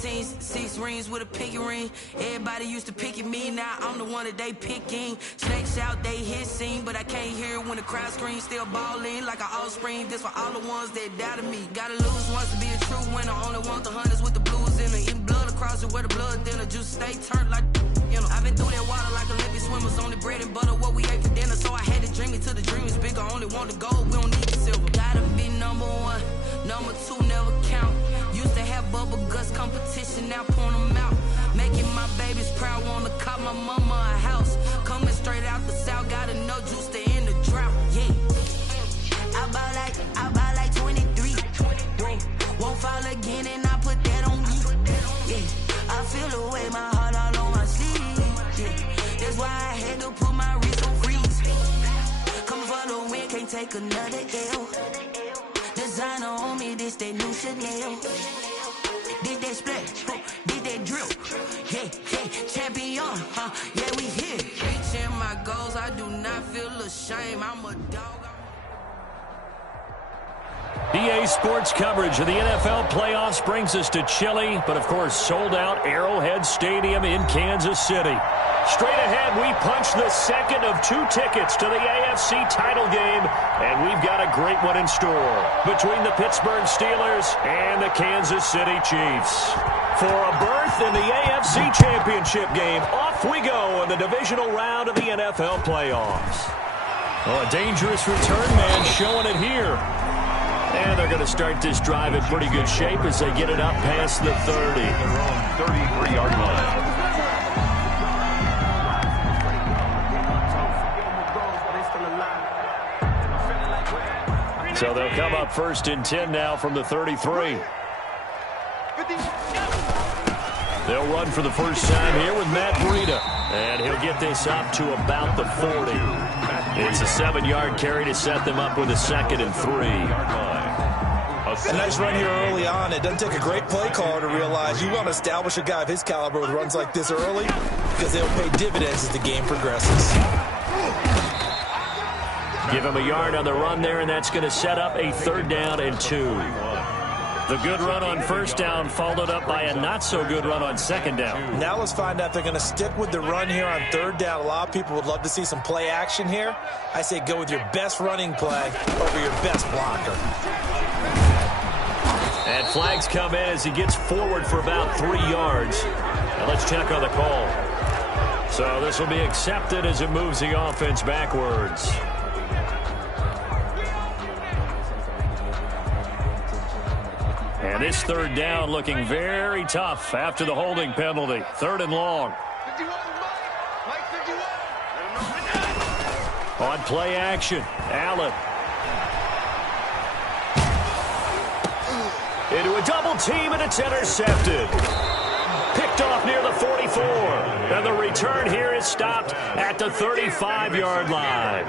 15s, 6 rings with a pinky ring. Everybody used to pick at me, now I'm the one that they picking. Snakes out, they hit scene, but I can't hear it when the crowd screams. Still ballin' like an offspring. This for all the ones that doubted me. Gotta lose once to be a true winner. Only want the hunters with the blues in it. Eating blood across it where the blood dinner. Juice stay turned like, you know. I've been through that water like Olympic swimmers. Only bread and butter, what we ate for dinner. So I had to dream it till the dream is bigger. Only want the gold, we don't need the silver. Gotta be number one, number two never count. Used to have bubble guts competition, now point them out. Making my babies proud, wanna cop my mama a house. Coming straight out the south, gotta know juice to end the drought. Yeah, I buy like 23. Won't fall again, and I put that on me. Yeah, I feel the way, my heart all on my sleeve. Yeah, that's why I had to put my wrist on freeze. Coming for the win, can't take another L. Designer on me, this that new Chanel. Did that split, did that drill. Yeah, champion, yeah, we here. Reaching my goals, I do not feel ashamed. I'm a dog. EA Sports coverage of the NFL playoffs brings us to Chile, but of course sold out Arrowhead Stadium in Kansas City. Straight ahead, we punch the second of 2 tickets to the AFC title game, and we've got a great one in store between the Pittsburgh Steelers and the Kansas City Chiefs. For a berth in the AFC Championship game, off we go in the divisional round of the NFL playoffs. Oh, a dangerous return man showing it here. And they're going to start this drive in pretty good shape as they get it up past the 30. Their own 33-yard line. So they'll come up 1st and 10 now from the 33. They'll run for the first time here with Matt Breida. And he'll get this up to about the 40. It's a 7-yard carry to set them up with a 2nd and 3. A nice run here early on. It doesn't take a great play caller to realize you want to establish a guy of his caliber with runs like this early because they'll pay dividends as the game progresses. Give him a yard on the run there, and that's going to set up a 3rd down and 2. The good run on 1st down followed up by a not-so-good run on 2nd down. Now let's find out if they're going to stick with the run here on 3rd down. A lot of people would love to see some play action here. I say go with your best running play over your best blocker. And flags come in as he gets forward for about 3 yards. Now let's check on the call. So this will be accepted as it moves the offense backwards. And this 3rd down looking very tough after the holding penalty. 3rd and long. On play action, Allen. Into a double team, and it's intercepted. Picked off near the 44. And the return here is stopped at the 35-yard line.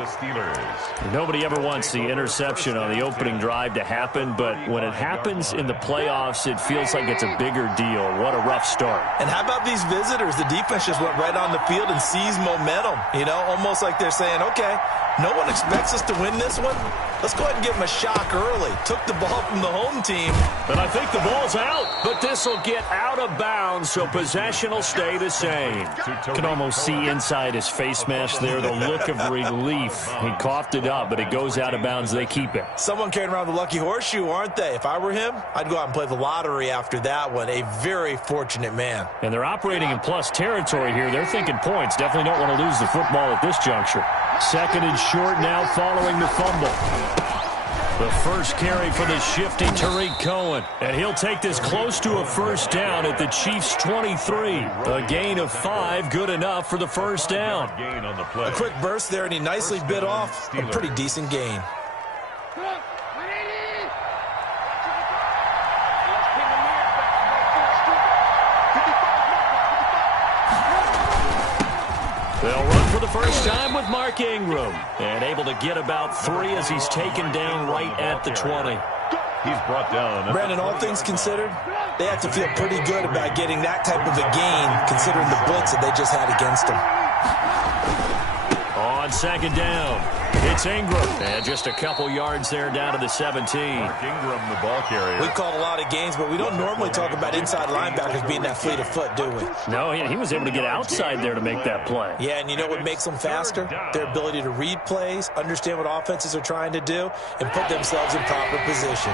Nobody ever wants the interception on the opening drive to happen, but when it happens in the playoffs, it feels like it's a bigger deal. What a rough start. And how about these visitors? The defense just went right on the field and seized momentum. You know, almost like they're saying, okay, no one expects us to win this one. Let's go ahead and give them a shock early. Took the ball from the home team. But I think the ball's out. But this will get out of bounds, so possession will stay the same. You can almost see inside his face mask there the look of relief. He coughed it up, but it goes out of bounds. They keep it. Someone carrying around the lucky horseshoe, aren't they? If I were him, I'd go out and play the lottery after that one. A very fortunate man. And they're operating in plus territory here. They're thinking points. Definitely don't want to lose the football at this juncture. 2nd and short now following the fumble. The first carry for the shifty Tariq Cohen. And he'll take this close to a 1st down at the Chiefs' 23. A gain of 5, good enough for the 1st down. A quick burst there, and he nicely bit off a pretty decent gain. They'll run for the first time with Mark Ingram. And able to get about 3 as he's taken down right at the 20. He's brought down. Brandon, all things considered, they have to feel pretty good about getting that type of a gain, considering the blitz that they just had against them. On 2nd down, It's Ingram. And just a couple yards there down to the 17. Mark Ingram, the ball carrier. We've called a lot of games, but we don't normally talk about inside linebackers being that fleet of foot, do we? No, he was able to get outside there to make that play. Yeah, and you know what makes them faster? Their ability to read plays, understand what offenses are trying to do, and put themselves in proper position.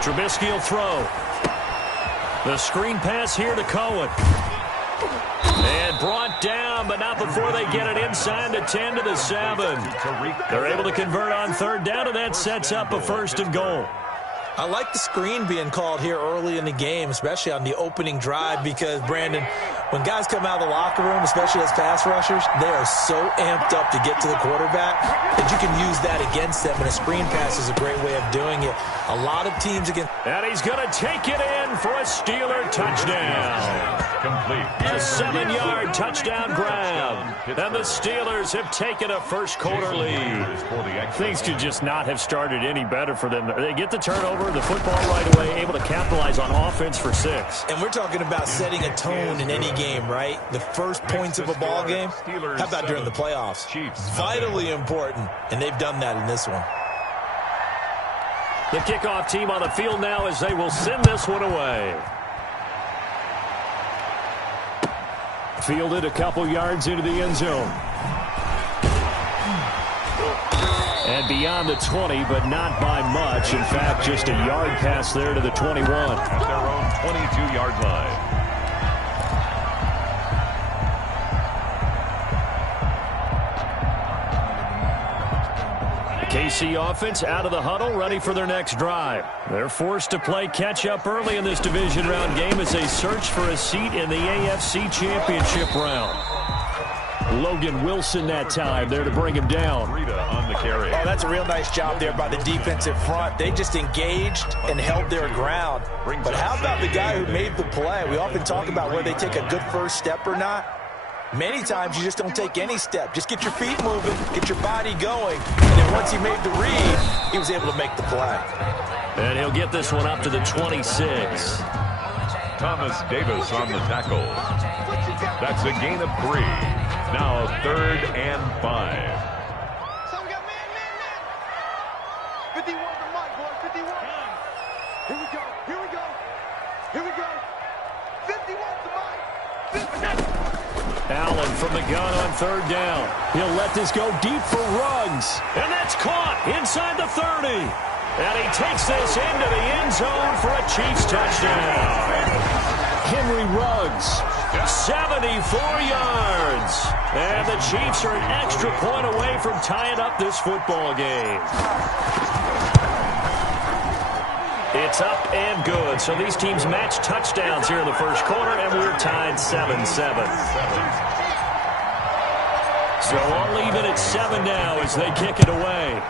Trubisky will throw. The screen pass here to Cohen. And brought down, but not before they get it inside the 10 to the 7. They're able to convert on third down, and that sets up a 1st and goal. I like the screen being called here early in the game, especially on the opening drive, because, Brandon, when guys come out of the locker room, especially as pass rushers, they are so amped up to get to the quarterback that you can use that against them, and a screen pass is a great way of doing it. A lot of teams against... And he's going to take it in for a Steeler touchdown. Complete. A 7-yard touchdown grab. And the Steelers have taken a first-quarter lead. Things could just not have started any better for them. They get the turnover, the football right away, able to capitalize on offense for 6. And we're talking about setting a tone in any game, right? The first points of a ball game. How about during the playoffs? Vitally important, and they've done that in this one. The kickoff team on the field now as they will send this one away. Fielded a couple yards into the end zone. And beyond the 20, but not by much. In fact, just a yard pass there to the 21. At their own 22-yard line. KC offense out of the huddle, ready for their next drive. They're forced to play catch-up early in this division round game as they search for a seat in the AFC Championship round. Logan Wilson that time there to bring him down. On the carry. Oh, that's a real nice job there by the defensive front. They just engaged and held their ground. But how about the guy who made the play? We often talk about whether they take a good first step or not. Many times you just don't take any step. Just get your feet moving, get your body going, and then once he made the read, he was able to make the play. And he'll get this one up to the 26. Thomas Davis on the tackle. That's a gain of 3. Now 3rd and 5. So we got man. 51 to Mike, boy, 51. Here we go. 51 to Mike. Allen from the gun on 3rd down. He'll let this go deep for Ruggs. And that's caught inside the 30. And he takes this into the end zone for a Chiefs touchdown. Henry Ruggs, 74 yards. And the Chiefs are an extra point away from tying up this football game. It's up and good. So these teams match touchdowns here in the first quarter, and we're tied 7-7. So I'll leave it at 7 now as they kick it away.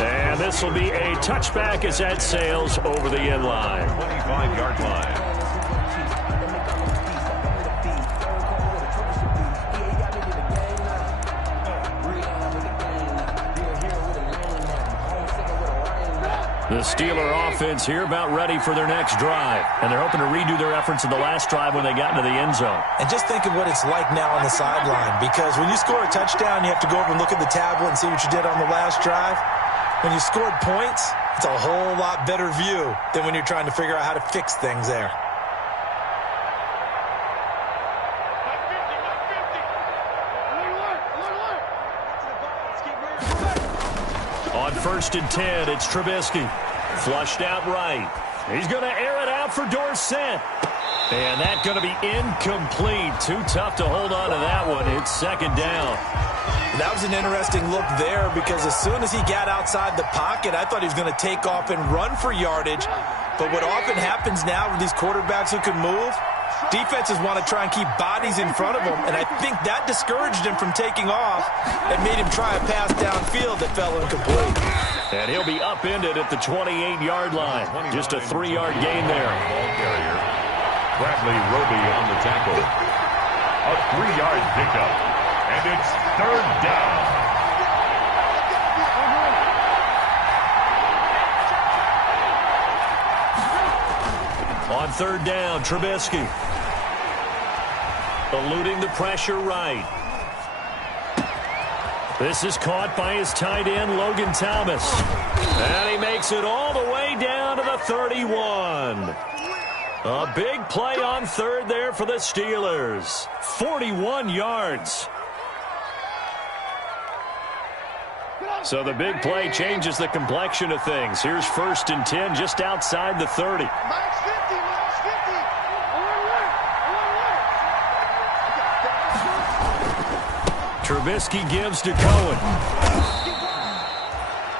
And this will be a touchback as that sails over the end line. 25-yard line. The Steeler offense here about ready for their next drive. And they're hoping to redo their efforts in the last drive when they got into the end zone. And just think of what it's like now on the sideline, because when you score a touchdown, you have to go over and look at the tablet and see what you did on the last drive. When you scored points, it's a whole lot better view than when you're trying to figure out how to fix things there. On 1st and 10, it's Trubisky. Flushed out right. He's going to air it out for Dorsett. And that's going to be incomplete. Too tough to hold on to that one. It's 2nd down. That was an interesting look there, because as soon as he got outside the pocket, I thought he was going to take off and run for yardage. But what often happens now with these quarterbacks who can move, defenses want to try and keep bodies in front of them, and I think that discouraged him from taking off and made him try a pass downfield that fell incomplete. And he'll be upended at the 28-yard line. Just a 3-yard gain there. Ball carrier. Bradley Roby on the tackle. A 3-yard pickup. And it's 3rd down. On third down, Trubisky. Eluding the pressure right. This is caught by his tight end, Logan Thomas. And he makes it all the way down to the 31. A big play on third there for the Steelers. 41 yards. So the big play changes the complexion of things. Here's 1st and 10 just outside the 30. Max 50, Max 50. Trubisky gives to Cohen.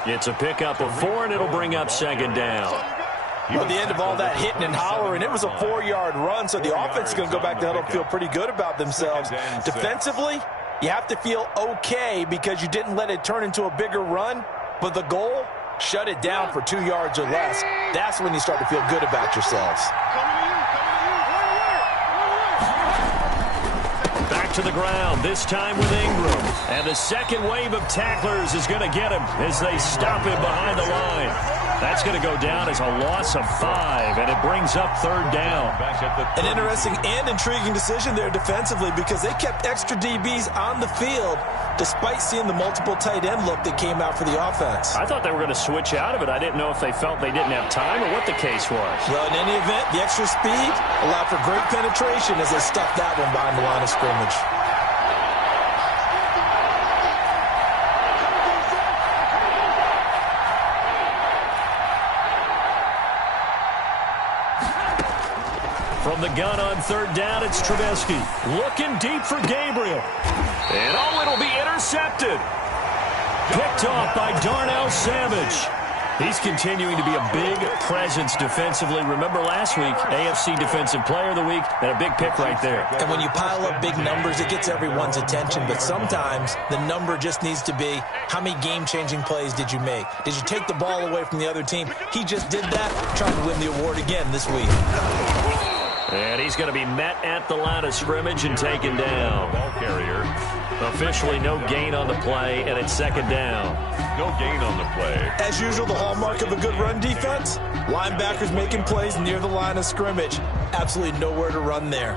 It's a pickup of 4, and it'll bring up 2nd down. Well, at the end of all that hitting and hollering, it was a 4-yard run, so the offense is going to go back to huddle and feel pretty good about themselves. Defensively, you have to feel okay because you didn't let it turn into a bigger run, but the goal, shut it down for 2 yards or less. That's when you start to feel good about yourselves. Back to the ground, this time with Ingram. And the second wave of tacklers is going to get him as they stop him behind the line. That's going to go down as a loss of 5, and it brings up 3rd down. An interesting and intriguing decision there defensively because they kept extra DBs on the field despite seeing the multiple tight end look that came out for the offense. I thought they were going to switch out of it. I didn't know if they felt they didn't have time or what the case was. Well, in any event, the extra speed allowed for great penetration as they stuffed that one behind the line of scrimmage. From the gun on 3rd down, it's Trubisky. Looking deep for Gabriel. And it'll be intercepted. Picked off by Darnell Savage. He's continuing to be a big presence defensively. Remember last week, AFC Defensive Player of the Week, and a big pick right there. And when you pile up big numbers, it gets everyone's attention. But sometimes the number just needs to be, how many game-changing plays did you make? Did you take the ball away from the other team? He just did that, trying to win the award again this week. And he's going to be met at the line of scrimmage and taken down. Ball carrier. Officially no gain on the play, and it's 2nd down. No gain on the play. As usual, the hallmark of a good run defense, linebackers making plays near the line of scrimmage. Absolutely nowhere to run there.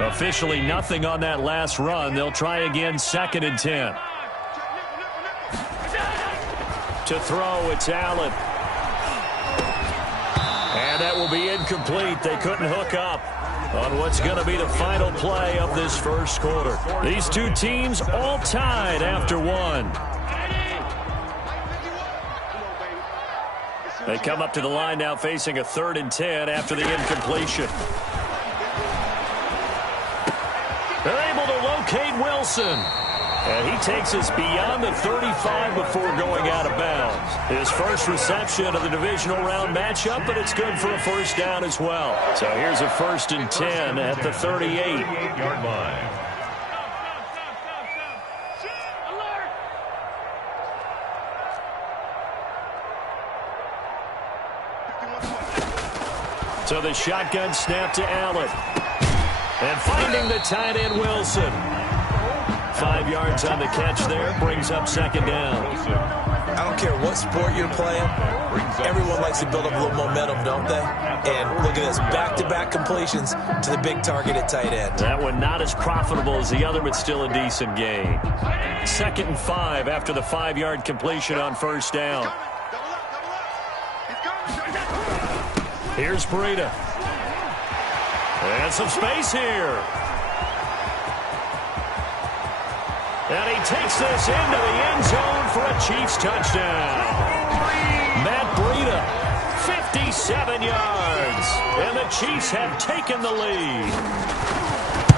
Officially nothing on that last run. They'll try again, 2nd and 10. To throw, it's Allen. And that will be incomplete. They couldn't hook up on what's going to be the final play of this first quarter. These two teams all tied after 1. They come up to the line now facing a 3rd and 10 after the incompletion. They're able to locate Wilson. And he takes us beyond the 35 before going out of bounds. His first reception of the divisional round matchup, but it's good for a 1st down as well. So here's a 1st and 10 at the 38-yard line. So the shotgun snap to Allen. And finding the tight end Wilson. 5 yards on the catch there, brings up 2nd down. I don't care what sport you're playing. Everyone likes to build up a little momentum, don't they? And look at this, back-to-back completions to the big target at tight end. That one not as profitable as the other, but still a decent gain. 2nd and 5 after the 5-yard completion on 1st down. Here's Breida. And some space here. And he takes this into the end zone for a Chiefs touchdown. Matt Breida, 57 yards. And the Chiefs have taken the lead.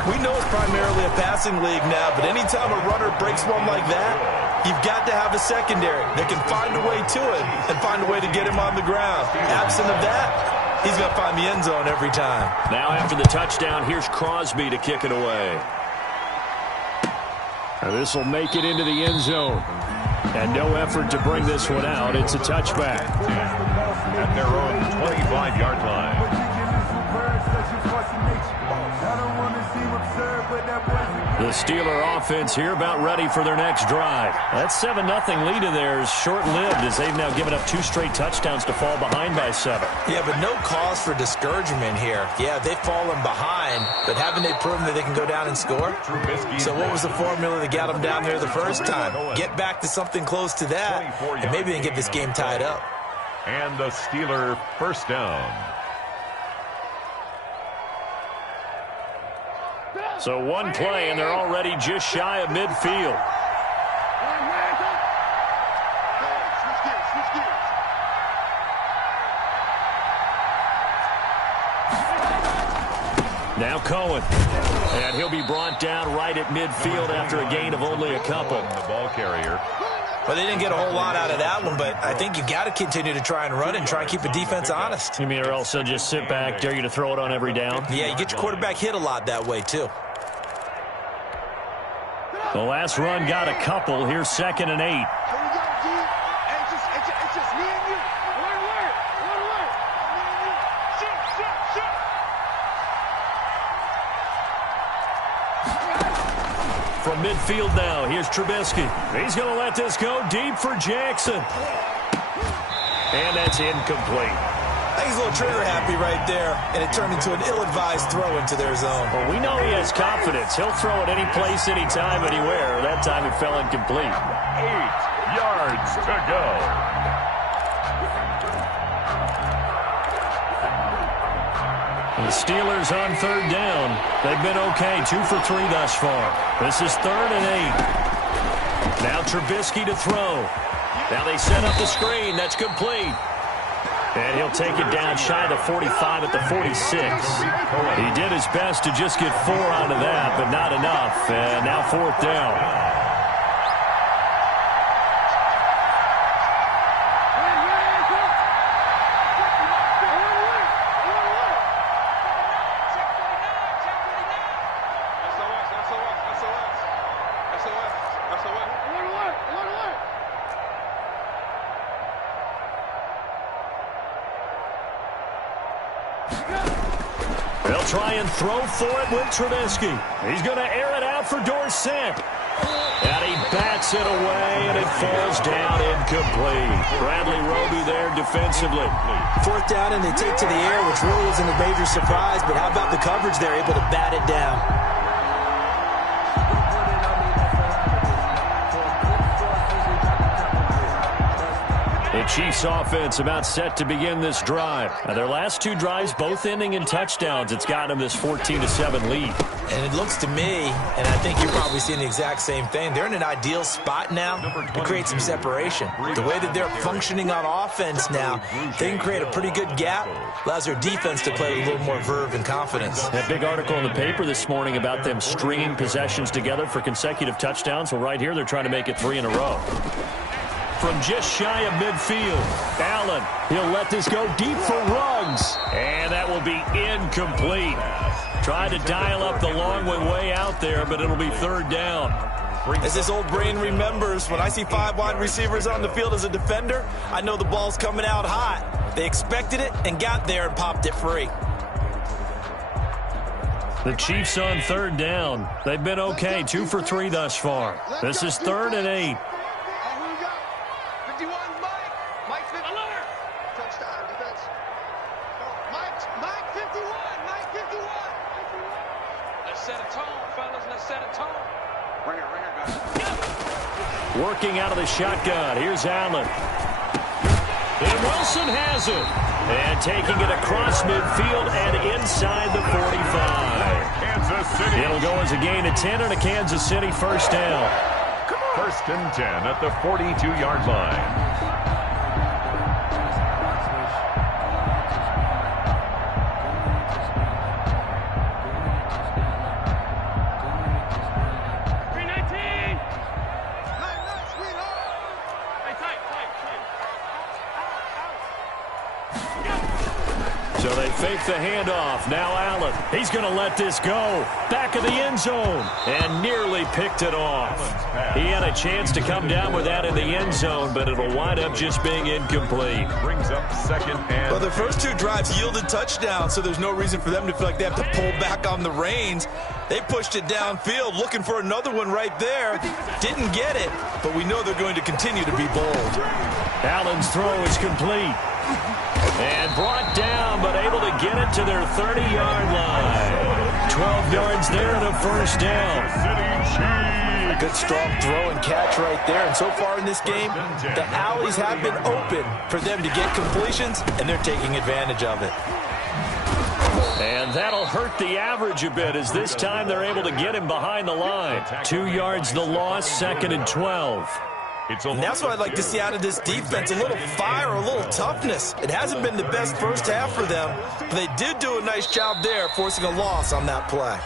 We know it's primarily a passing league now, but anytime a runner breaks one like that, you've got to have a secondary that can find a way to it and find a way to get him on the ground. Absent of that, he's going to find the end zone every time. Now after the touchdown, here's Crosby to kick it away. This will make it into the end zone. And no effort to bring this one out. It's a touchback. At their own 25-yard line. The Steeler offense here about ready for their next drive. That 7-0 lead of theirs short-lived as they've now given up 2 straight touchdowns to fall behind by 7. Yeah, but no cause for discouragement here. Yeah, they've fallen behind, but haven't they proven that they can go down and score? So what was the formula that got them down there the first time? Get back to something close to that, and maybe they can get this game tied up. And the Steeler first down. So one play, and they're already just shy of midfield. Now Cohen. And he'll be brought down right at midfield after a gain of only a couple. The ball carrier. Well, they didn't get a whole lot out of that one, but I think you got to continue to try and run it and try and keep the defense honest. You mean, or else they'll just sit back, dare you to throw it on every down? Yeah, you get your quarterback hit a lot that way, too. The last run got a couple. Here's 2nd and 8. Here we go, G. It's just me and you. One word. Me and you. Shoot. From midfield now, here's Trubisky. He's going to let this go deep for Jackson. And that's incomplete. I think he's a little trigger happy right there, and it turned into an ill-advised throw into their zone. Well, we know he has confidence. He'll throw it any place, anytime, anywhere. That time it fell incomplete. 8 yards to go. The Steelers on 3rd down. They've been okay, 2 for 3 thus far. This is 3rd and 8. Now Trubisky to throw. Now they set up the screen. That's complete. And he'll take it down shy of the 45 at the 46. He did his best to just get 4 out of that, but not enough. And now 4th down. They'll try and throw for it with Trubisky. He's going to air it out for Dorsett. And he bats it away, and it falls down incomplete. Bradley Roby there defensively. 4th down, and they take to the air, which really isn't a major surprise, but how about the coverage? They're able to bat it down. The Chiefs offense about set to begin this drive. Now, their last 2 drives, both ending in touchdowns. It's gotten them this 14-7 lead. And it looks to me, and I think you're probably seeing the exact same thing, they're in an ideal spot now to create some separation. The way that they're functioning on offense now, they can create a pretty good gap. Allows their defense to play with a little more verve and confidence. That big article in the paper this morning about them stringing possessions together for consecutive touchdowns. Well, right here, they're trying to make it 3 in a row. From just shy of midfield, Allen, he'll let this go deep for Ruggs. And that will be incomplete. Tried to dial up the long way out there, but it'll be 3rd down. As this old brain remembers, when I see 5 wide receivers on the field as a defender, I know the ball's coming out hot. They expected it and got there and popped it free. The Chiefs on 3rd down. They've been okay, 2 for 3 thus far. This is 3rd and 8. Working out of the shotgun. Here's Allen. And Wilson has it. And taking it across midfield and inside the 45. Kansas City. It'll go as a gain of 10 and a Kansas City first down. 1st and 10 at the 42-yard line. fake the handoff. Now Allen. He's going to let this go. Back of the end zone. And nearly picked it off. He had a chance to come down with that in the end zone, but it'll wind up just being incomplete. Brings up second and... Well, their first 2 drives yielded touchdowns, so there's no reason for them to feel like they have to pull back on the reins. They pushed it downfield, looking for another one right there. Didn't get it, but we know they're going to continue to be bold. Allen's throw is complete. And brought down, but able to get it to their 30-yard line. 12 yards there and a first down. Good strong throw and catch right there. And so far in this game, the alleys have been open for them to get completions, and they're taking advantage of it. And that'll hurt the average a bit, as this time they're able to get him behind the line. 2 yards the loss, 2nd and 12. And that's what I'd like to see out of this defense, a little fire, a little toughness. It hasn't been the best first half for them, but they did do a nice job there, forcing a loss on that play.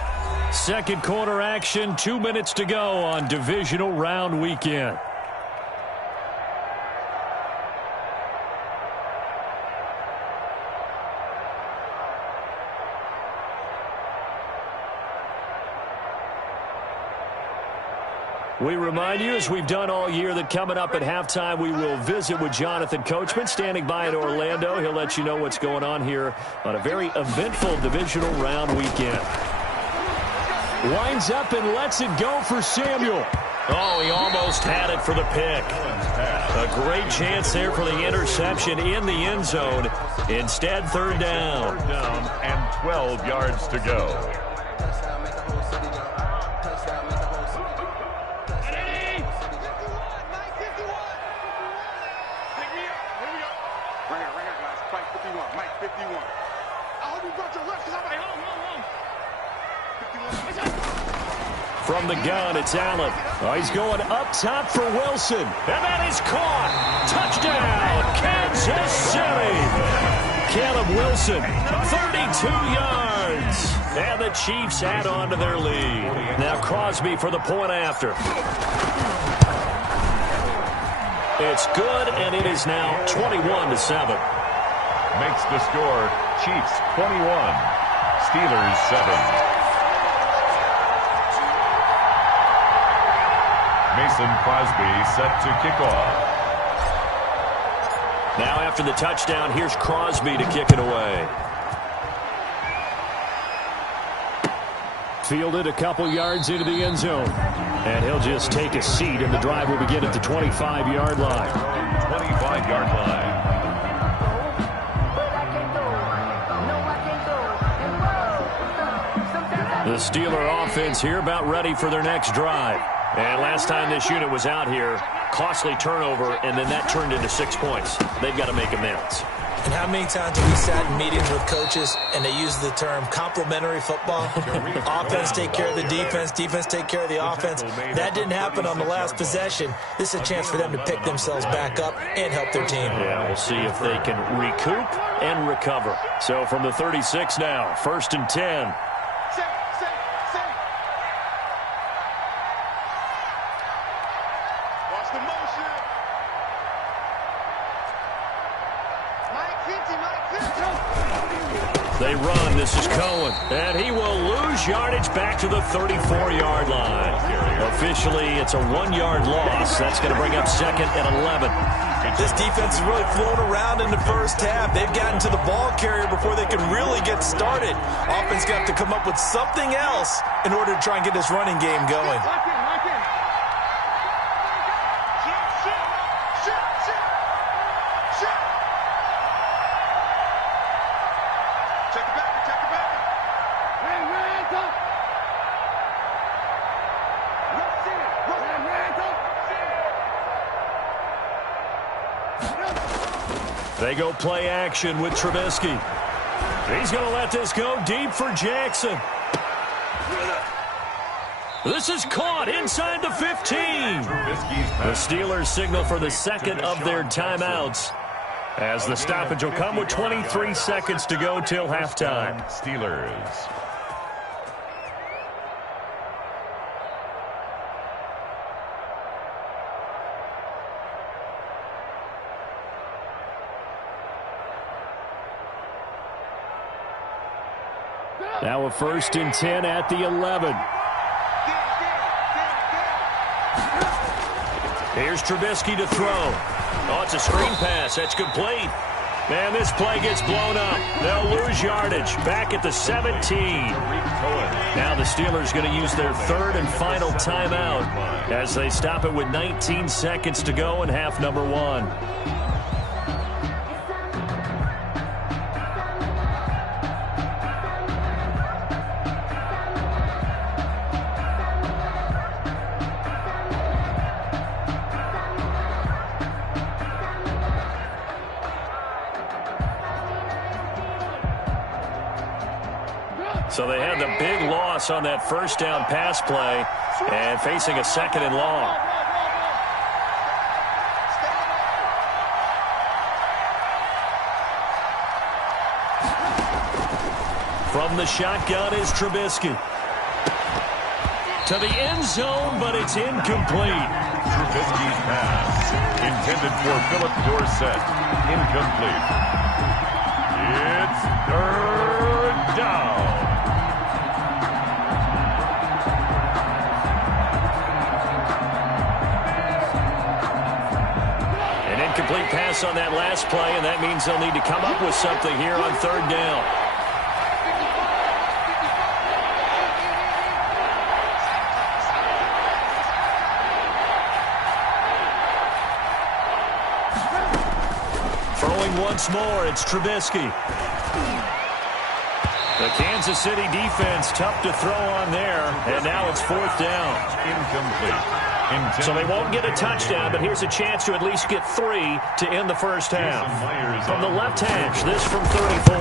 Second quarter action, 2 minutes to go on divisional round weekend. We remind you, as we've done all year, that coming up at halftime, we will visit with Jonathan Coachman, standing by in Orlando. He'll let you know what's going on here on a very eventful divisional round weekend. Winds up and lets it go for Samuel. Oh, he almost had it for the pick. A great chance there for the interception in the end zone. Instead, third down. Third down and 12 yards to go. From the gun, it's Allen. Oh, he's going up top for Wilson. And that is caught. Touchdown, Kansas City. Caleb Wilson, 32 yards. And the Chiefs add on to their lead. Now Crosby for the point after. It's good, and it is now 21-7. Makes the score Chiefs 21, Steelers 7. Mason Crosby set to kick off. Now after the touchdown, here's Crosby to kick it away. Fielded a couple yards into the end zone. And he'll just take a seat, and the drive will begin at the 25-yard line. 25-yard line. The Steeler offense here about ready for their next drive. And last time this unit was out here, costly turnover, and then that turned into 6 points. They've got to make amends. And how many times have we sat in meetings with coaches and they use the term complementary football? Offense take care of the defense, defense take care of the offense. That didn't happen on the last possession. This is a chance for them to pick themselves back up and help their team. Yeah, we'll see if they can recoup and recover. So from the 36 now, 1st and 10. They run. This is Cohen. And he will lose yardage back to the 34-yard line. Officially, it's a 1-yard loss. That's going to bring up 2nd and 11. This defense has really flown around in the first half. They've gotten to the ball carrier before they can really get started. Offense got to come up with something else in order to try and get this running game going. They go play action with Trubisky. He's going to let this go deep for Jackson. This is caught inside the 15. The Steelers signal for the second of their timeouts, as the stoppage will come with 23 seconds to go till halftime. Steelers. Now a 1st and 10 at the 11. Here's Trubisky to throw. Oh, it's a screen pass. That's complete. Man, this play gets blown up. They'll lose yardage. Back at the 17. Now the Steelers going to use their 3rd and final timeout as they stop it with 19 seconds to go in half number 1. So they had the big loss on that 1st down pass play and facing a 2nd and long. From the shotgun is Trubisky. To the end zone, but it's incomplete. Trubisky's pass, intended for Philip Dorsett, incomplete. It's 3rd down. Incomplete pass on that last play, and that means they'll need to come up with something here on 3rd down. Throwing once more, it's Trubisky. The Kansas City defense tough to throw on there, and now it's 4th down. Incomplete. So they won't get a touchdown, but here's a chance to at least get 3 to end the first half. From the left hash, this from 34.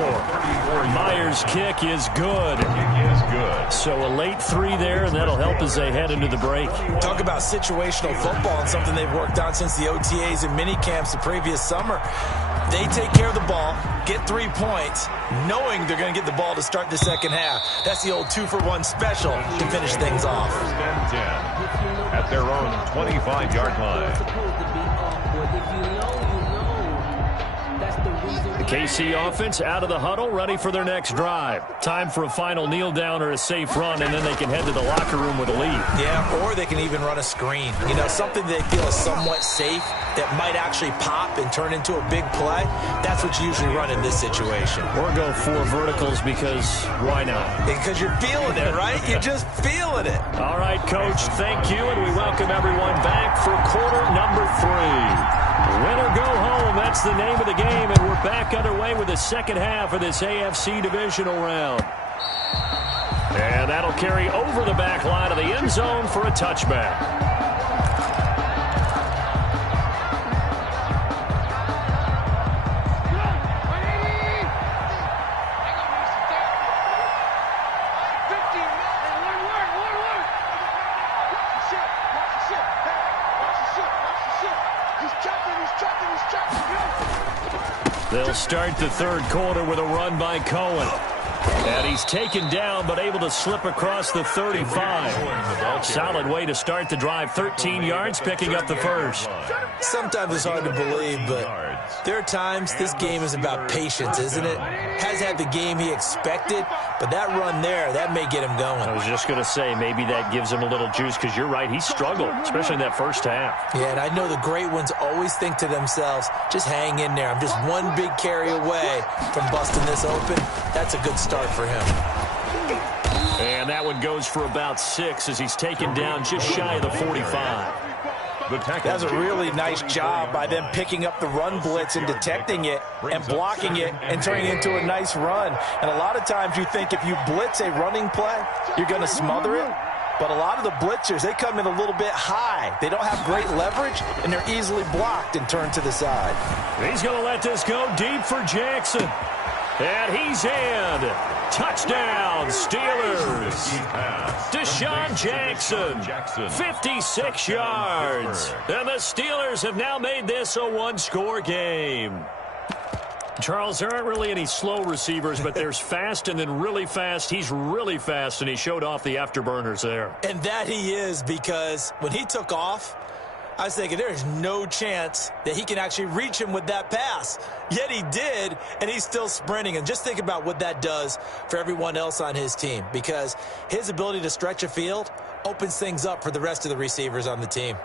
Myers' kick is good. So a late 3 there, and that'll help as they head into the break. Talk about situational football and something they've worked on since the OTAs and mini camps the previous summer. They take care of the ball, get 3 points, knowing they're going to get the ball to start the second half. That's the old 2-for-1 special to finish things off. 1st and 10 at their own 25-yard line. The KC offense out of the huddle, ready for their next drive. Time for a final kneel down or a safe run, and then they can head to the locker room with a lead. Yeah, or they can even run a screen. You know, something they feel is somewhat safe that might actually pop and turn into a big play. That's what you usually run in this situation. Or go 4 verticals because why not? Because you're feeling it, right? You're just feeling it. All right, Coach, thank you, and we welcome everyone back for quarter number 3. Win or go home, that's the name of the game, and we're back underway with the second half of this AFC divisional round. And that'll carry over the back line of the end zone for a touchback. They'll start the 3rd quarter with a run by Cohen. And he's taken down, but able to slip across the 35. Solid way to start the drive. 13 yards, picking up the 1st. Sometimes it's hard to believe, but there are times this game is about patience, isn't it? Hasn't had the game he expected, but that run there, that may get him going. I was just going to say, maybe that gives him a little juice, because you're right, he struggled, especially in that first half. Yeah, and I know the great ones always think to themselves, just hang in there. I'm just one big carry away from busting this open. That's a good start for him. And that one goes for about 6 as he's taken down just shy of the 45. That was a really nice job by them picking up the run blitz and detecting it and blocking it and turning it into a nice run. And a lot of times you think if you blitz a running play, you're going to smother it. But a lot of the blitzers, they come in a little bit high. They don't have great leverage, and they're easily blocked and turned to the side. He's going to let this go deep for Jackson. And he's in. Touchdown, Steelers. Deshaun Jackson, 56 yards. And the Steelers have now made this a one-score game. Charles, there aren't really any slow receivers, but there's fast and then really fast. He's really fast, and he showed off the afterburners there. And that he is, because when he took off, I was thinking there's no chance that he can actually reach him with that pass. Yet he did, and he's still sprinting. And just think about what that does for everyone else on his team, because his ability to stretch a field opens things up for the rest of the receivers on the team.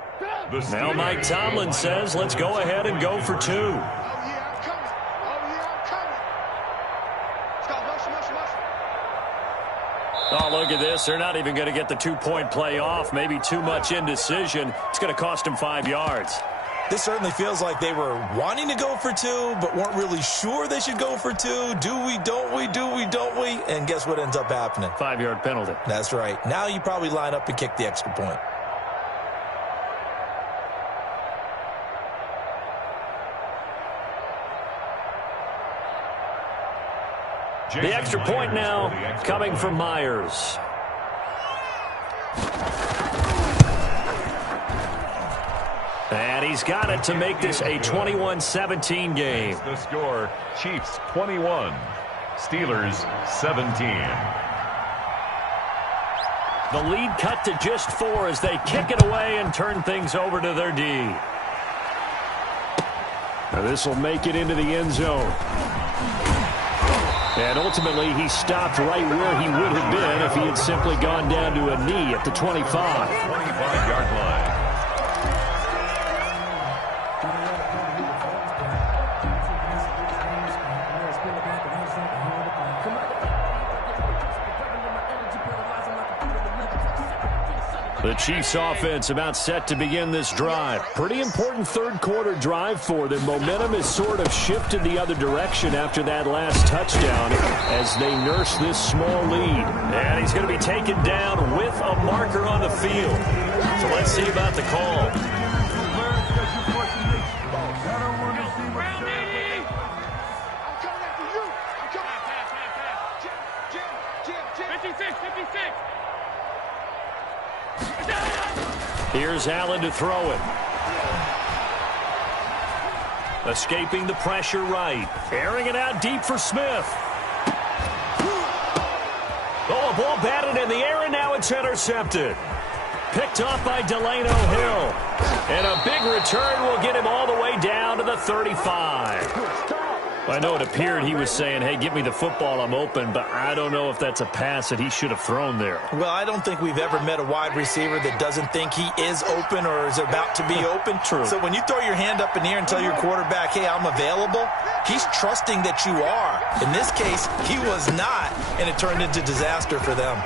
Now Mike Tomlin says, let's go ahead and go for 2. Oh, yeah, I'm coming. Oh, yeah, I'm coming. Let's go. Motion. Oh, look at this. They're not even going to get the 2-point play off. Maybe too much indecision. It's going to cost them 5 yards. This certainly feels like they were wanting to go for 2, but weren't really sure they should go for 2. Do we, don't we, do we, don't we? And guess what ends up happening? 5-yard penalty. That's right. Now you probably line up and kick the extra point. The extra point now coming from Myers. And he's got it to make this a 21-17 game. The score, Chiefs 21, Steelers 17. The lead cut to just 4 as they kick it away and turn things over to their D. Now this will make it into the end zone. And ultimately, he stopped right where he would have been if he had simply gone down to a knee at the 25. 25-yard line. The Chiefs offense about set to begin this drive. Pretty important third-quarter drive for them. Momentum has sort of shifted the other direction after that last touchdown as they nurse this small lead. And he's going to be taken down with a marker on the field. So let's see about the call. Here's Allen to throw it. Escaping the pressure right. Airing it out deep for Smith. Oh, a ball batted in the air, and now it's intercepted. Picked off by Delano Hill. And a big return will get him all the way down to the 35. I know it appeared he was saying, hey, give me the football, I'm open, but I don't know if that's a pass that he should have thrown there. Well, I don't think we've ever met a wide receiver that doesn't think he is open or is about to be open. True. So when you throw your hand up in the air and tell your quarterback, hey, I'm available, he's trusting that you are. In this case, he was not, and it turned into disaster for them.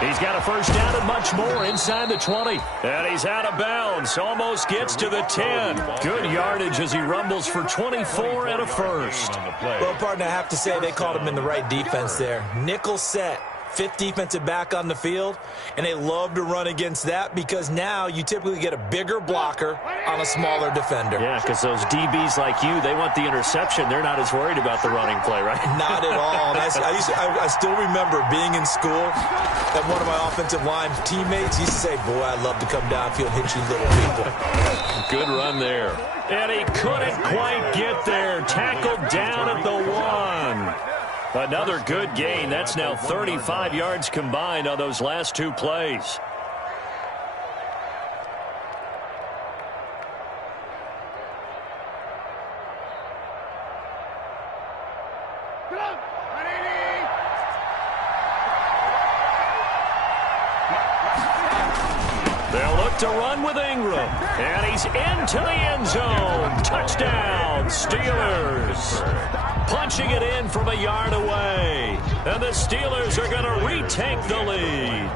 He's got a first down and much more inside the 20. And he's out of bounds. Almost gets to the 10. Good yardage as he rumbles for 24 and a first. Well, partner, I have to say they called him in the right defense there. Nickel set. 5th defensive back on the field, and they love to run against that because now you typically get a bigger blocker on a smaller defender. Yeah, because those DBs like you, they want the interception. They're not as worried about the running play, right? Not at all. I still remember being in school, and one of my offensive line teammates used to say, boy, I'd love to come downfield and hit you little people. Good run there. And he couldn't quite get there. Tackled down at the 1. Another good gain. That's now 35 yards combined on those last 2 plays. They'll look to run with Ingram. And he's into the end zone. Touchdown, Steelers. Punching it in from a yard away. And the Steelers are going to retake the lead.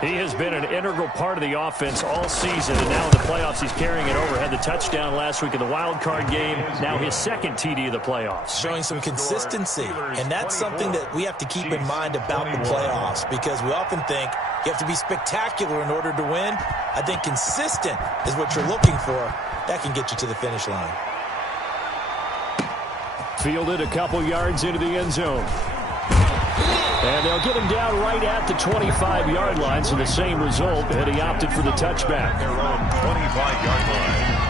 He has been an integral part of the offense all season, and now in the playoffs he's carrying it over. Had the touchdown last week in the wild card game. Now his second TD of the playoffs. Showing some consistency, and that's something that we have to keep in mind about the playoffs because we often think you have to be spectacular in order to win. I think consistent is what you're looking for. That can get you to the finish line. Fielded a couple yards into the end zone. And they'll get him down right at the 25-yard line, so the same result, and he opted for the touchback. Their own 25-yard line.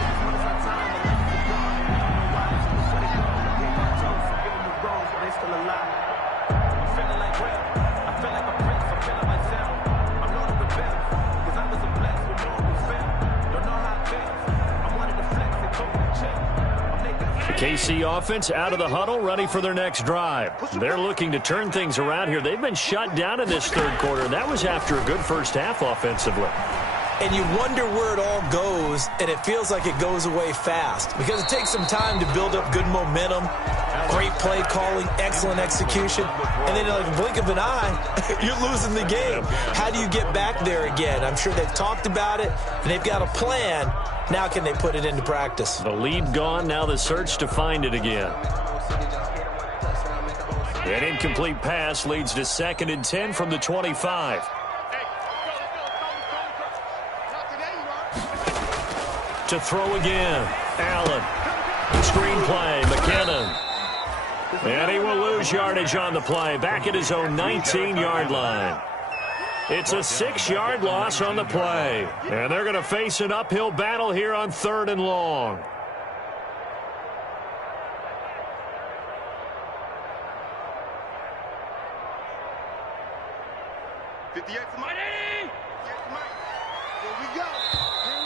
KC offense out of the huddle, ready for their next drive. They're looking to turn things around here. They've been shut down in this third quarter. That was after a good first half offensively. And you wonder where it all goes, and it feels like it goes away fast because it takes some time to build up good momentum, great play calling, excellent execution, and then like a blink of an eye, you're losing the game. How do you get back there again? I'm sure they've talked about it, and they've got a plan. Now can they put it into practice? The lead gone, now the search to find it again. An incomplete pass leads to 2nd and 10 from the 25. To throw again, Allen. Screen play, McKinnon. And he will lose yardage on the play, back at his own 19-yard line. It's a 6-yard loss on the play. And they're going to face an uphill battle here on 3rd and long.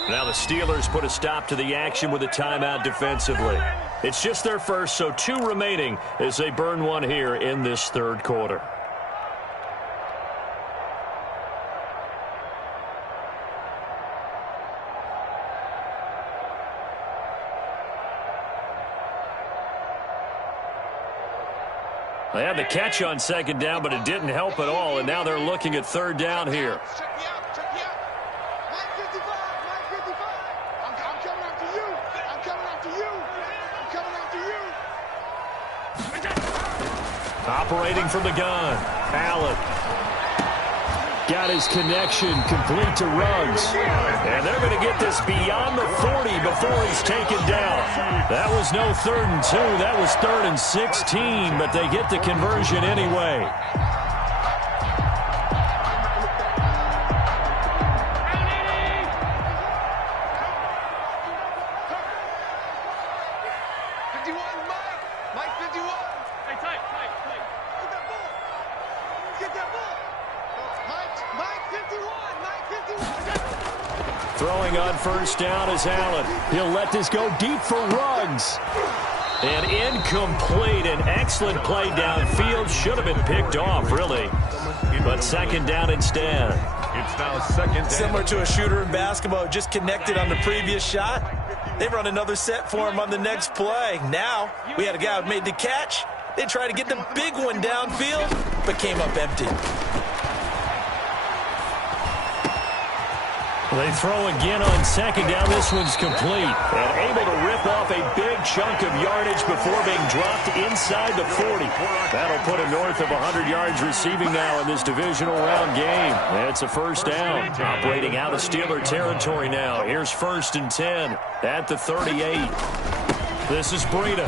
Now the Steelers put a stop to the action with a timeout defensively. It's just their first, so 2 remaining as they burn one here in this third quarter. They had the catch on 2nd down, but it didn't help at all, and now they're looking at 3rd down here. Operating from the gun, Allen. Got his connection complete to Ruggs. And they're going to get this beyond the 40 before he's taken down. That was no 3rd and 2. That was 3rd and 16, but they get the conversion anyway. Throwing on 1st down is Allen. He'll let this go deep for Ruggs. And incomplete. An excellent play downfield. Should have been picked off, really. But 2nd down instead. It's now 2nd down. Similar to a shooter in basketball, just connected on the previous shot. They run another set for him on the next play. Now, we had a guy who made the catch. They tried to get the big one downfield, but came up empty. They throw again on 2nd down. This one's complete. And able to rip off a big chunk of yardage before being dropped inside the 40. That'll put him north of 100 yards receiving now in this divisional round game. It's a 1st down. Operating out of Steeler territory now. Here's 1st and 10 at the 38. This is Breida.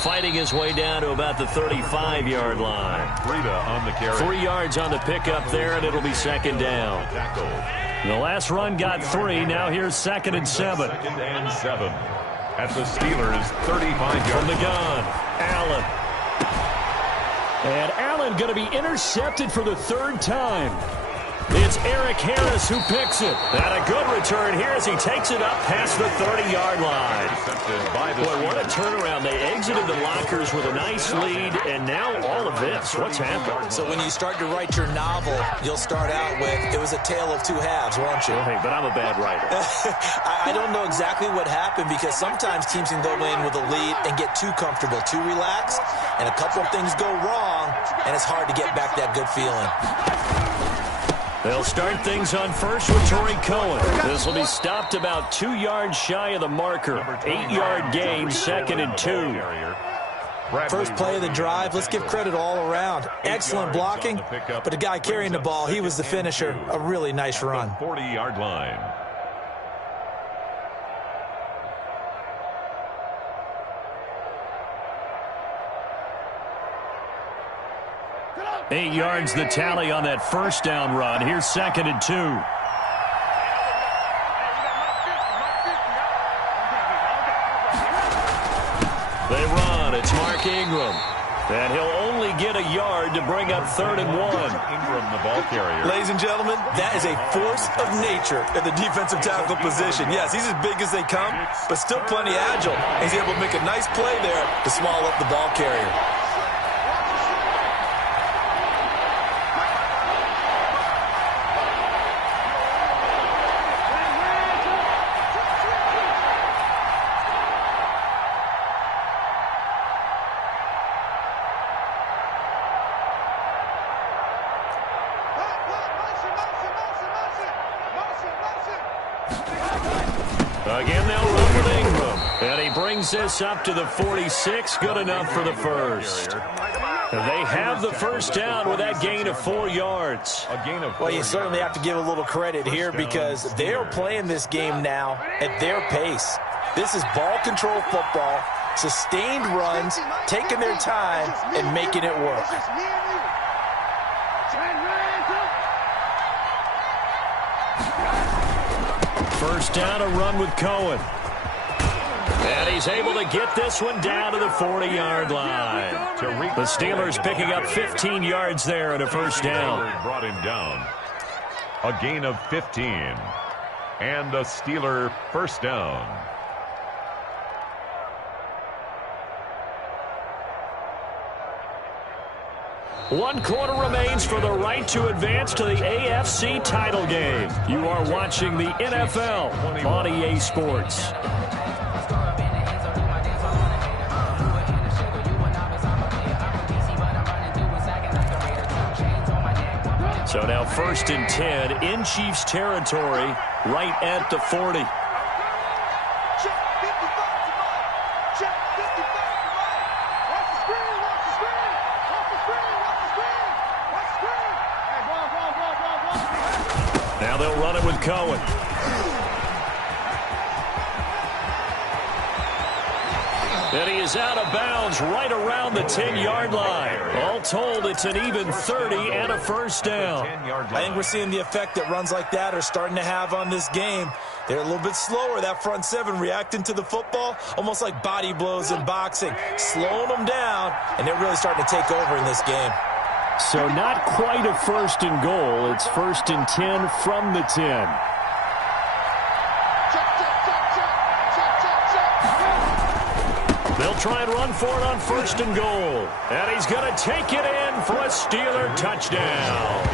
Fighting his way down to about the 35-yard line. Breida on the carry. 3 yards on the pickup there, and it'll be 2nd down. The last run got 3. Now here's 2nd and 7. 2nd and 7 at the Steelers' 35-yard from the gun. Allen. And Allen going to be intercepted for the 3rd time. It's Eric Harris who picks it. And a good return here as he takes it up past the 30-yard line. Boy, what a turnaround. They exited the lockers with a nice lead, and now all of this. What's happened? So when you start to write your novel, you'll start out with, it was a tale of 2 halves, won't you? Hey, but I'm a bad writer. I don't know exactly what happened because sometimes teams can go in with a lead and get too comfortable, too relaxed, and a couple of things go wrong, and it's hard to get back that good feeling. They'll start things on 1st with Torrey Cohen. This will be stopped about 2 yards shy of the marker. 8-yard gain, 2nd and 2. First play of the drive. Let's give credit all around. Excellent blocking, but the guy carrying the ball, he was the finisher. A really nice run. 40-yard line. Eight yards the tally on that 1st down run. Here's 2nd and 2. They run. It's Mark Ingram. And he'll only get a yard to bring up 3rd and 1. Ingram, the ball carrier. Ladies and gentlemen, that is a force of nature in the defensive tackle position. Yes, he's as big as they come, but still plenty agile. He's able to make a nice play there to swallow up the ball carrier. Again, they'll run with Ingram. And he brings this up to the 46. Good enough for the first. They have the first down with that gain of 4 yards. Well, you certainly have to give a little credit here because they are playing this game now at their pace. This is ball control football, sustained runs, taking their time, and making it work. First down, a run with Cohen. And he's able to get this one down to the 40-yard line. The Steelers picking up 15 yards there and a first down. Brought him down. A gain of 15. And a Steeler first down. One quarter remains for the right to advance to the AFC title game. You are watching the NFL on EA Sports. So now 1st and 10 in Chiefs territory, right at the 40. Now they'll run it with Cohen. And he is out of bounds right around the 10-yard line. All told, it's an even 30 and a first down. I think we're seeing the effect that runs like that are starting to have on this game. They're a little bit slower, that front seven, reacting to the football, almost like body blows in boxing, slowing them down, and they're really starting to take over in this game. So not quite a 1st and goal. It's 1st and 10 from the 10. They'll try and run for it on 1st and goal. And he's going to take it in for a Steeler touchdown.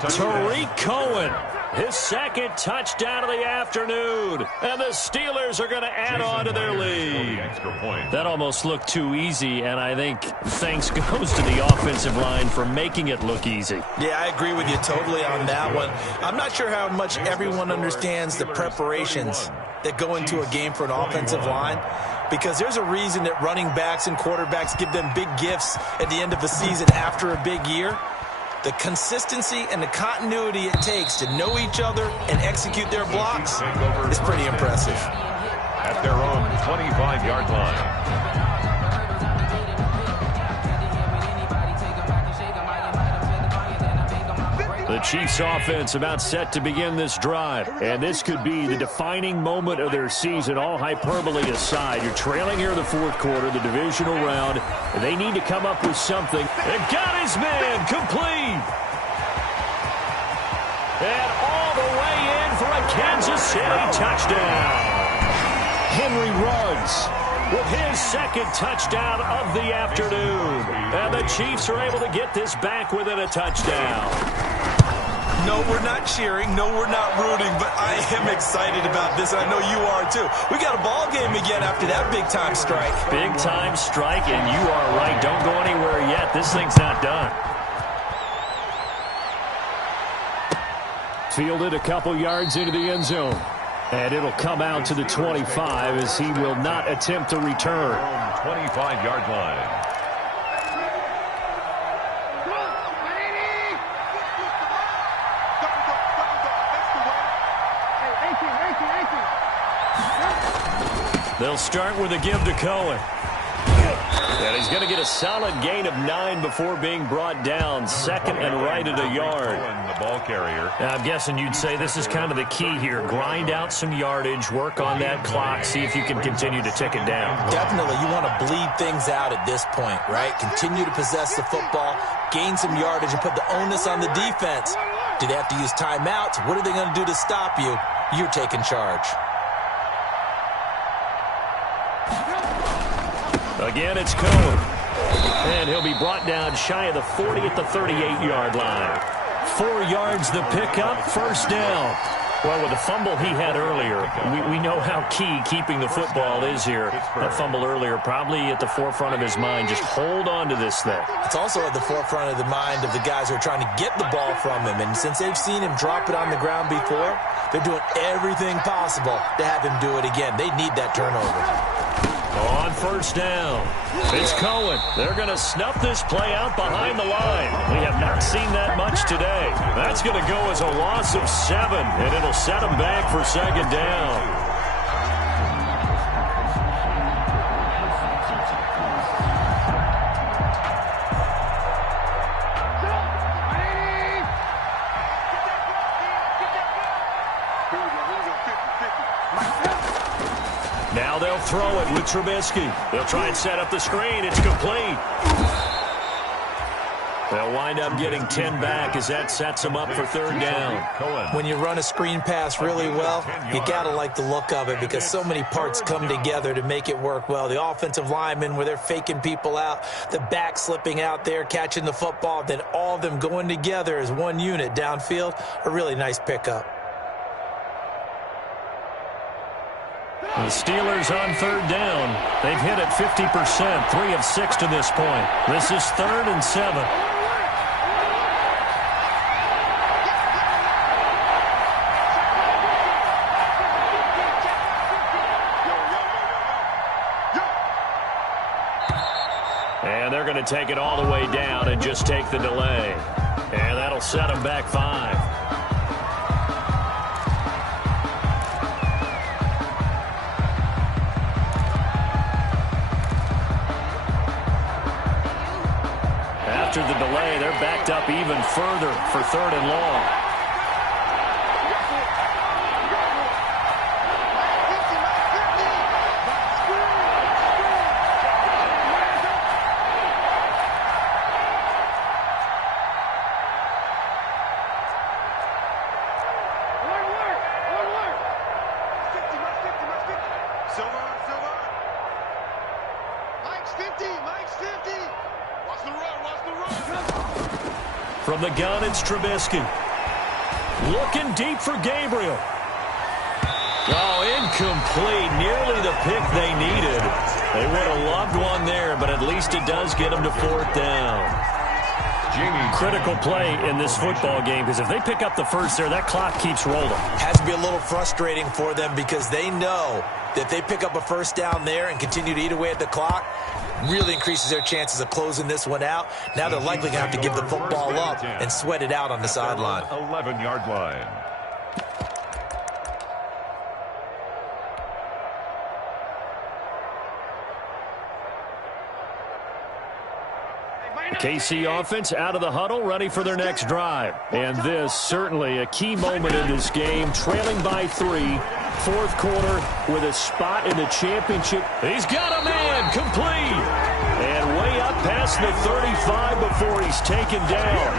Tariq Cohen, his 2nd touchdown of the afternoon. And the Steelers are going to add on to their lead. That almost looked too easy, and I think thanks goes to the offensive line for making it look easy. Yeah, I agree with you totally on that one. I'm not sure how much everyone understands the preparations that go into a game for an offensive line, because there's a reason that running backs and quarterbacks give them big gifts at the end of the season after a big year. The consistency and the continuity it takes to know each other and execute their blocks is pretty impressive. At their own 25-yard line. The Chiefs offense about set to begin this drive, and this could be the defining moment of their season, all hyperbole aside. You're trailing here in the 4th quarter, the divisional round, and they need to come up with something. They've got his man complete. And all the way in for a Kansas City touchdown. Henry Ruggs with his 2nd touchdown of the afternoon. And the Chiefs are able to get this back within a touchdown. No, we're not cheering. No, we're not rooting. But I am excited about this, and I know you are too. We got a ball game again after that big-time strike. Big-time strike, and you are right. Don't go anywhere yet. This thing's not done. Fielded a couple yards into the end zone. And it'll come out to the 25 as he will not attempt to return. 25-yard line. They'll start with a give to Cohen. And he's going to get a solid gain of 9 before being brought down. Second and right at a yard. The ball carrier. Now, I'm guessing you'd say this is kind of the key here. Grind out some yardage, work on that clock, see if you can continue to tick it down. Definitely, you want to bleed things out at this point, right? Continue to possess the football, gain some yardage, and put the onus on the defense. Do they have to use timeouts? What are they going to do to stop you? You're taking charge. Again, it's Cohen. And he'll be brought down shy of the 40 at the 38-yard line. 4 yards the pickup, first down. Well, with the fumble he had earlier, we know how key keeping the football is here. That fumble earlier probably at the forefront of his mind. Just hold on to this thing. It's also at the forefront of the mind of the guys who are trying to get the ball from him. And since they've seen him drop it on the ground before, they're doing everything possible to have him do it again. They need that turnover. On first down, it's Cohen. They're going to snuff this play out behind the line. We have not seen that much today. That's going to go as a loss of 7, and it'll set them back for second down. Now they'll throw it with Trubisky. They'll try and set up the screen. It's complete. They'll wind up getting 10 back as that sets them up for third down. When you run a screen pass really well, you got to like the look of it because so many parts come together to make it work well. The offensive linemen where they're faking people out, the back slipping out there, catching the football, then all of them going together as one unit downfield. A really nice pickup. The Steelers on third down. They've hit it 50%, 3 of 6 to this point. This is 3rd and 7. And they're going to take it all the way down and just take the delay. And that'll set them back 5. After the delay, they're backed up even further for 3rd and long. From the gun, it's Trubisky. Looking deep for Gabriel. Oh, incomplete. Nearly the pick they needed. They would have loved one there, but at least it does get them to 4th down. Critical play in this football game because if they pick up the first there, that clock keeps rolling. Has to be a little frustrating for them because they know that if they pick up a first down there and continue to eat away at the clock, really increases their chances of closing this one out. Now they're likely going to have to give the football up and sweat it out on the sideline. 11-yard line. KC offense out of the huddle, ready for their next drive. And this, certainly a key moment in this game, trailing by 3, 4th quarter with a spot in the championship. He's got a man, complete. And way up past the 35 before he's taken down.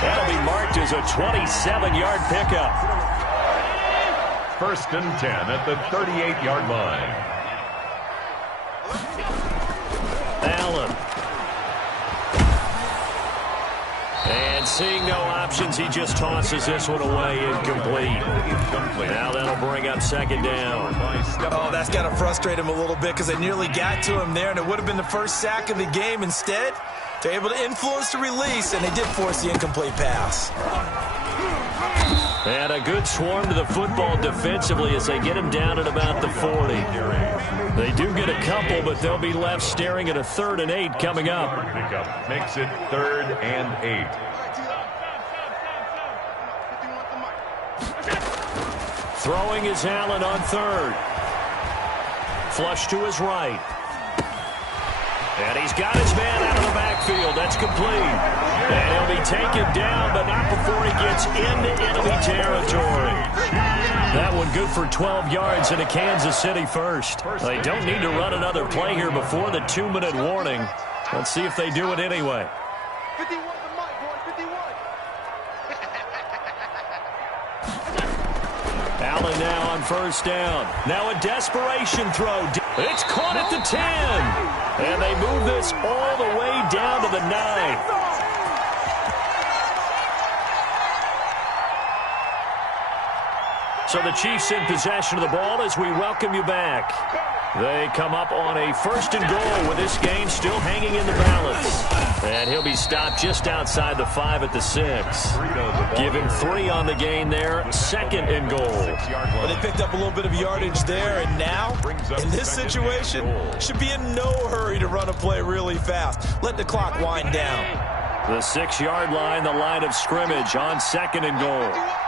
That'll be marked as a 27-yard pickup. 1st and 10 at the 38-yard line. Allen. And seeing no options, he just tosses this one away, incomplete. Now that'll bring up 2nd down. Oh, that's got to frustrate him a little bit because they nearly got to him there, and it would have been the first sack of the game. Instead, they're able to influence the release, and they did force the incomplete pass. And a good swarm to the football defensively as they get him down at about the 40. They do get a couple, but they'll be left staring at a 3rd and 8 coming up. Pickup makes it 3rd and 8. Throwing is Allen on 3rd. Flush to his right. And he's got his man out of the backfield. That's complete. And he'll be taken down, but not before he gets into enemy territory. That one good for 12 yards into Kansas City first. They don't need to run another play here before the 2-minute warning. Let's see if they do it anyway. 51 to Mike, boy, 51. Allen now on first down. Now a desperation throw. It's caught at the 10. And they move this all the way down to the 9. So the Chiefs in possession of the ball as we welcome you back. They come up on a 1st and goal with this game still hanging in the balance. And he'll be stopped just outside the 5 at the 6. Give him 3 on the gain there. 2nd and goal. Well, they picked up a little bit of yardage there, and now, in this situation, should be in no hurry to run a play really fast. Let the clock wind down. The 6-yard line, the line of scrimmage on 2nd and goal.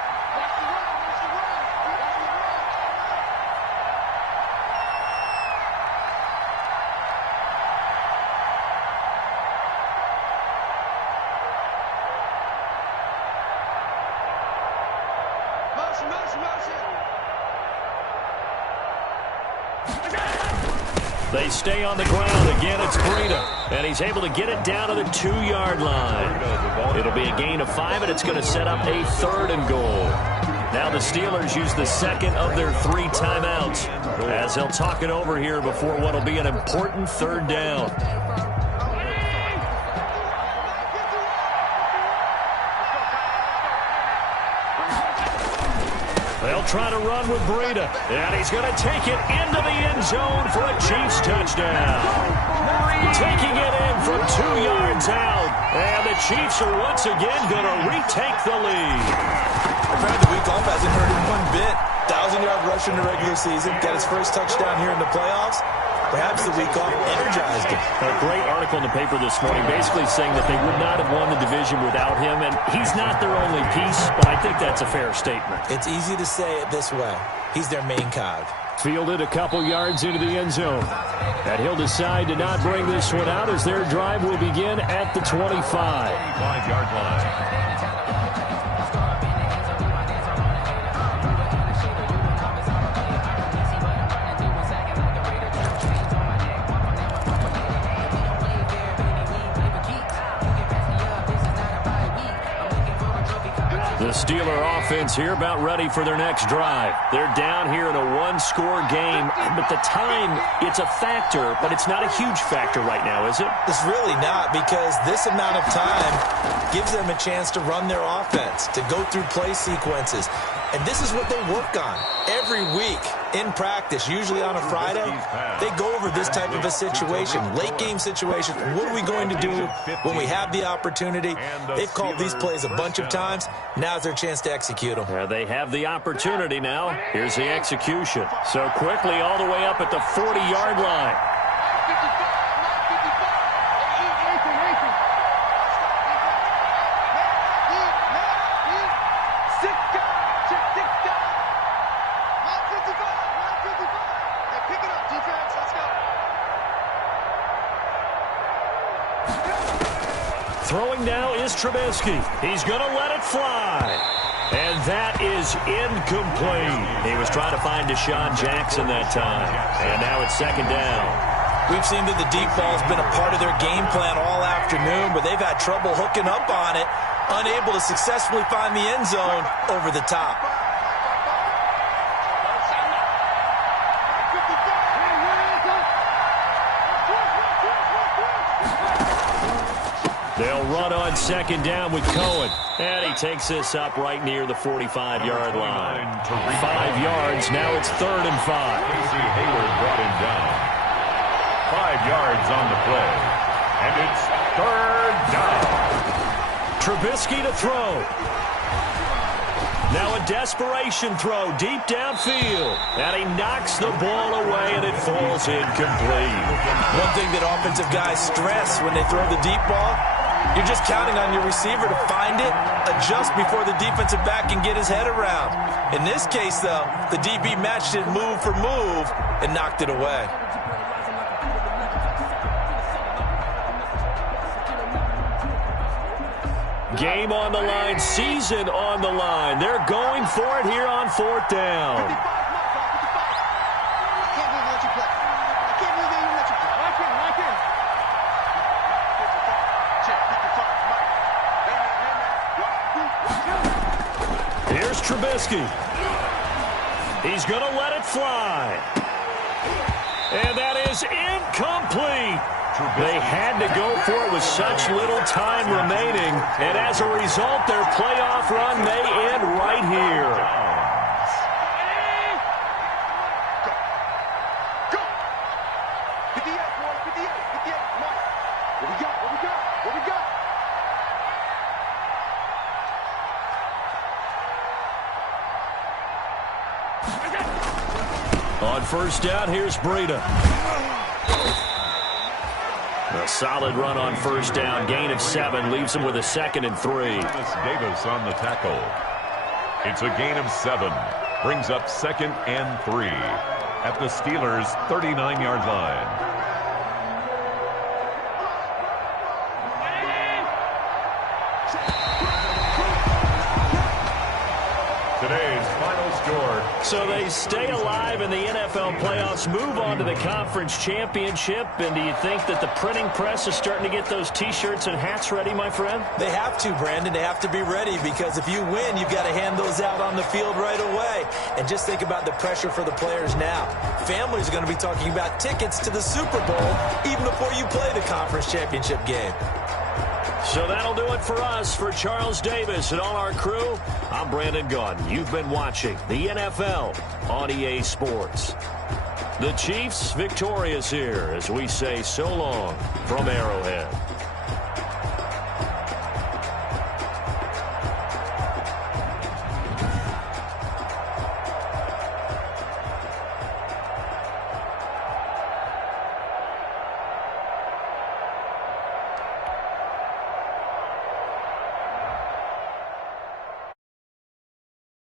They stay on the ground. Again, it's Breida. And he's able to get it down to the 2-yard line. It'll be a gain of 5, and it's going to set up a 3rd and goal. Now the Steelers use the 2nd of their 3 timeouts as they'll talk it over here before what will be an important 3rd down. They'll try to run with Breida, and he's going to take it into the end zone for a Chiefs touchdown. Taking it in from 2 yards out, and the Chiefs are once again going to retake the lead. The week off hasn't hurt him one bit. 1,000-yard rush in the regular season, got his first touchdown here in the playoffs. Perhaps the week off energized him. A great article in the paper this morning basically saying that they would not have won the division without him, and he's not their only piece, but I think that's a fair statement. It's easy to say it this way. He's their main cog. Fielded a couple yards into the end zone. And he'll decide to not bring this one out as their drive will begin at the 25. 5-yard line. The Steeler offense here about ready for their next drive. They're down here in a 1-score game, but the time, it's a factor, but it's not a huge factor right now, is it? It's really not, because this amount of time gives them a chance to run their offense, to go through play sequences. And this is what they work on every week in practice, usually on a Friday. They go over this type of a situation, late game situation. What are we going to do when we have the opportunity? They've called these plays a bunch of times. Now's their chance to execute them. They have the opportunity now. Here's the execution. So quickly all the way up at the 40-yard line. Throwing now is Trubisky. He's going to let it fly. And that is incomplete. He was trying to find Deshaun Jackson that time. And now it's 2nd down. We've seen that the deep ball's been a part of their game plan all afternoon, but they've had trouble hooking up on it, unable to successfully find the end zone over the top. They'll run on 2nd down with Cohen. And he takes this up right near the 45-yard line. 5 yards. Now it's 3rd and 5. Casey Hayward brought him down. 5 yards on the play. And it's 3rd down. Trubisky to throw. Now a desperation throw deep downfield. And he knocks the ball away, and it falls incomplete. One thing that offensive guys stress when they throw the deep ball, you're just counting on your receiver to find it, adjust before the defensive back can get his head around. In this case, though, the DB matched it move for move and knocked it away. Game on the line, season on the line. They're going for it here on 4th down. Here's Trubisky. He's going to let it fly. And that is incomplete. They had to go for it with such little time remaining. And as a result, their playoff run may end right here. Go! 58, boys, 58, 58. Come on. What we got? What we got? What we got? On 1st down, here's Breida. A solid run on 1st down. Gain of 7 leaves him with a 2nd and 3. Davis on the tackle. It's a gain of 7. Brings up 2nd and 3 at the Steelers' 39-yard line. Today's final score. So they stay alive in the NFL playoffs, move on to the conference championship. And do you think that the printing press is starting to get those T-shirts and hats ready, my friend? They have to, Brandon. They have to be ready because if you win, you've got to hand those out on the field right away. And just think about the pressure for the players now. Families are going to be talking about tickets to the Super Bowl even before you play the conference championship game. So that'll do it for us. For Charles Davis and all our crew, I'm Brandon Gaudin. You've been watching the NFL on EA Sports. The Chiefs victorious here as we say so long from Arrowhead.